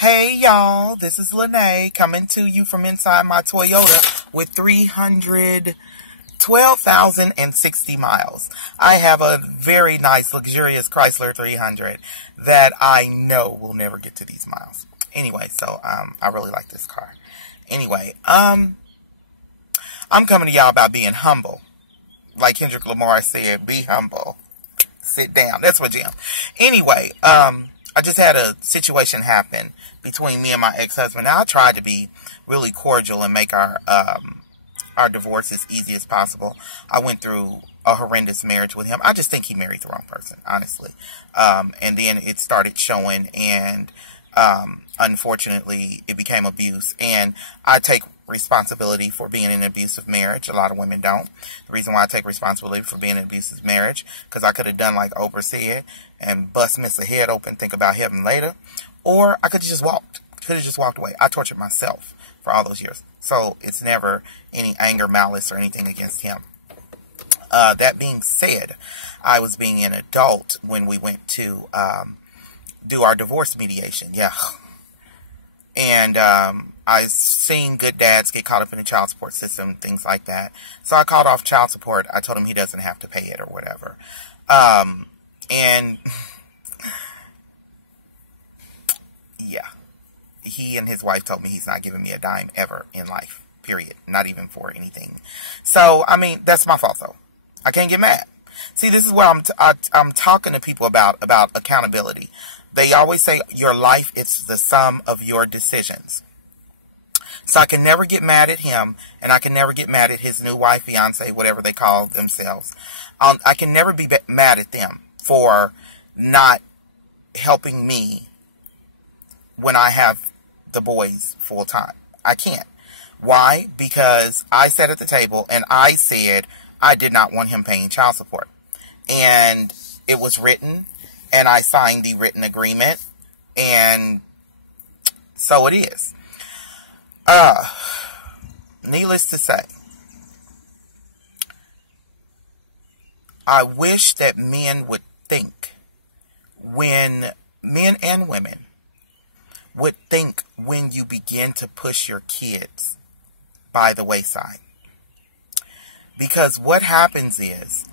Hey y'all, this is Lyne't coming to you from inside my Toyota with 312,060 miles. I have a very nice, luxurious Chrysler 300 that I know will never get to these miles. Anyway, so I really like this car. Anyway, I'm coming to y'all about being humble. Like Kendrick Lamar said, be humble. Sit down. That's what Jim. Anyway, I just had a situation happen between me and my ex-husband. Now, I tried to be really cordial and make our divorce as easy as possible. I went through a horrendous marriage with him. I just think he married the wrong person, honestly. And then it started showing, and unfortunately, it became abuse. And I take responsibility for being in an abusive marriage. A lot of women don't. The reason why I take responsibility for being in an abusive marriage, because I could have done like Oprah said and bust Miss a head open, think about heaven later, or I could have just walked. Away. I tortured myself for all those years. So it's never any anger, malice, or anything against him. That being said, I was being an adult when we went to do our divorce mediation. Yeah. And I've seen good dads get caught up in the child support system, things like that. So I called off child support. I told him he doesn't have to pay it or whatever. And yeah, he and his wife told me he's not giving me a dime ever in life, period. Not even for anything. So, I mean, that's my fault though. I can't get mad. See, this is what I'm talking to people about accountability. They always say your life is the sum of your decisions. So I can never get mad at him, and I can never get mad at his new wife, fiance, whatever they call themselves. I can never be mad at them for not helping me when I have the boys full time. I can't. Why? Because I sat at the table and I said I did not want him paying child support. And it was written, and I signed the written agreement, and so it is. Needless to say, I wish that men would think, when men and women would think, when you begin to push your kids by the wayside. Because what happens is,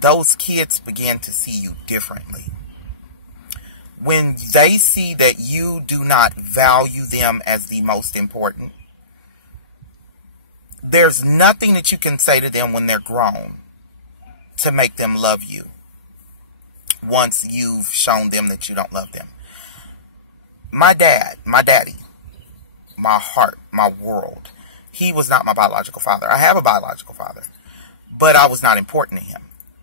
those kids begin to see you differently. When they see that you do not value them as the most important, there's nothing that you can say to them when they're grown to make them love you once you've shown them that you don't love them. My daddy, my heart, my world, he was not my biological father. I have a biological father, but I was not important to him.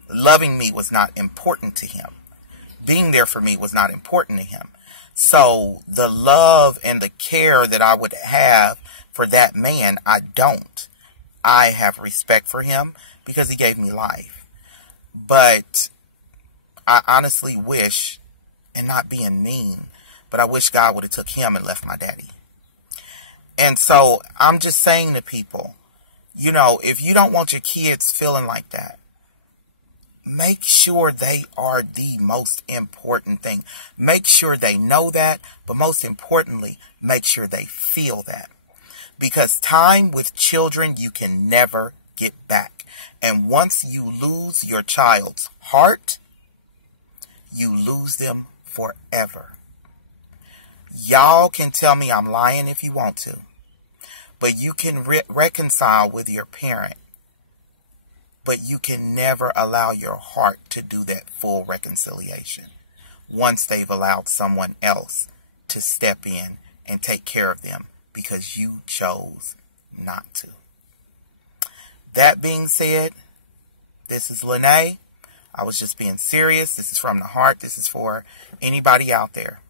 Loving me was not important to him. Being there for me was not important to him. So the love and the care that I would have for that man, I don't. I have respect for him because he gave me life. But I honestly wish, and not being mean, but I wish God would have took him and left my daddy. And so I'm just saying to people, you know, if you don't want your kids feeling like that, make sure they are the most important thing. Make sure they know that, but most importantly, make sure they feel that. Because time with children you can never get back. And once you lose your child's heart, you lose them forever. Y'all can tell me I'm lying if you want to, but you can reconcile with your parent. But you can never allow your heart to do that full reconciliation once they've allowed someone else to step in and take care of them because you chose not to. That being said, this is Lyne't. I was just being serious. This is from the heart. This is for anybody out there.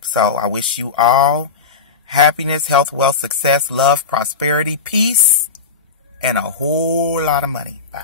So I wish you all happiness, health, wealth, success, love, prosperity, peace, and a whole lot of money. Bye.